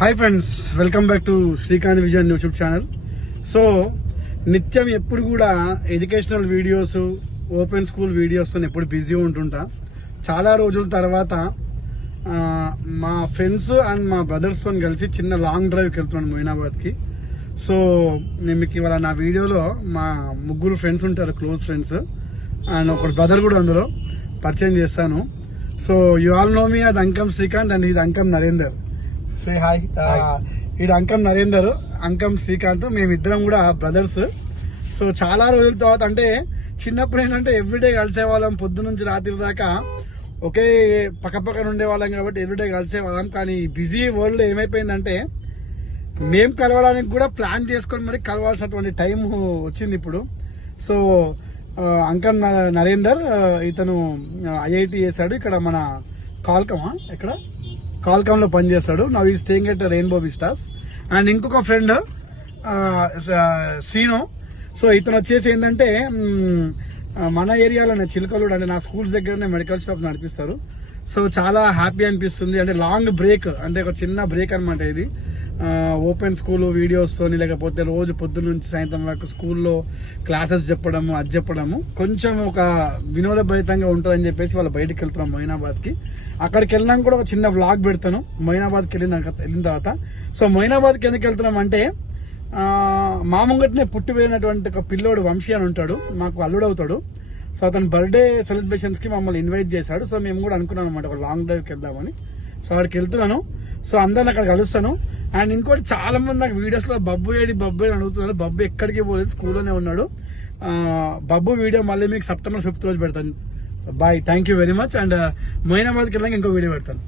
Hi friends, welcome back to Srikanth vision YouTube channel. So నిత్యం ఎప్పుడు కూడా ఎడ్యుకేషనల్ వీడియోస్, ఓపెన్ స్కూల్ వీడియోస్తో ఎప్పుడు బిజీ ఉంటుంటా. చాలా రోజుల తర్వాత మా ఫ్రెండ్స్ అండ్ మా బ్రదర్స్తో కలిసి చిన్న లాంగ్ డ్రైవ్కి వెళ్తున్నాను మొయినాబాద్కి. సో నేను మీకు ఇవాళ నా వీడియోలో మా ముగ్గురు ఫ్రెండ్స్ ఉంటారు, క్లోజ్ ఫ్రెండ్స్, అండ్ ఒక బ్రదర్ కూడా అందులో పరిచయం చేస్తాను. సో యు ఆల్ నో మీ అది అంకం శ్రీకాంత్ అండ్ ఇది అంకం నరేందర్. Say hi. ఇది అంకం నరేందర్, అంకం శ్రీకాంత్, మేమిద్దరం కూడా బ్రదర్స్. సో చాలా రోజుల తర్వాత, అంటే చిన్నప్పుడు ఏంటంటే ఎవ్రీడే కలిసేవాళ్ళం, పొద్దు నుంచి రాత్రి దాకా ఒకే పక్కపక్కన ఉండేవాళ్ళం కాబట్టి ఎవ్రీడే కలిసేవాళ్ళం. కానీ బిజీ వరల్డ్ ఏమైపోయిందంటే మేము కలవడానికి కూడా ప్లాన్ చేసుకొని మరి కలవాల్సినటువంటి టైం వచ్చింది ఇప్పుడు. సో అంకం నరేందర్, ఇతను ఐఐటి చేశాడు ఇక్కడ మన కాల్కమ్ లో పనిచేస్తాడు. నవ్ ఈ staying at rainbow Vistas. And ఇంకొక ఫ్రెండ్ సీను. సో ఇతను వచ్చేసి ఏంటంటే మన ఏరియాలోనే చిలకలూడు, అంటే నా స్కూల్స్ దగ్గరనే మెడికల్ షాప్ నడిపిస్తారు. సో చాలా హ్యాపీ అనిపిస్తుంది. అంటే లాంగ్ బ్రేక్, అంటే ఒక చిన్న బ్రేక్ అనమాట ఇది. ఓపెన్ స్కూల్ వీడియోస్తోని, లేకపోతే రోజు పొద్దున్న నుంచి సాయంత్రం వరకు స్కూల్లో క్లాసెస్ చెప్పడము, అది చెప్పడము కొంచెం ఒక వినోదభరితంగా ఉంటుందని చెప్పేసి వాళ్ళు బయటకు వెళ్తున్నాం మొయినాబాద్కి. అక్కడికి వెళ్ళినాక కూడా ఒక చిన్న వ్లాగ్ పెడతాను మొయినాబాద్కి వెళ్ళిన తర్వాత. సో మొయినాబాద్కి ఎందుకు వెళ్తున్నాం అంటే మా ముంగట్నే పుట్టి పోయినటువంటి ఒక పిల్లోడు వంశీ అని ఉంటాడు, మాకు అల్లుడవుతాడు. సో అతను బర్త్డే సెలబ్రేషన్స్ కి మమ్మల్ని ఇన్వైట్ చేశాడు. సో మేము కూడా అనుకున్నాం అనమాట ఒక లాంగ్ డ్రైవ్కి వెళ్దామని. సో అక్కడికి వెళ్తున్నాను. సో అందరిని అక్కడ కలుస్తాను. అండ్ ఇంకోటి, చాలా మంది నాకు వీడియోస్ లో బబ్బు ఏడి అడుగుతున్నారు. బబ్బు ఎక్కడికి పోలేదు, స్కూల్లోనే ఉన్నాడు. బబ్బు వీడియో మళ్ళీ మీకు సెప్టెంబర్ 5th రోజు పెడతాను. Bye, thank you very much. And మొయినాబాద్కి వెళ్ళాక ఇంకో వీడియో పెడతాను.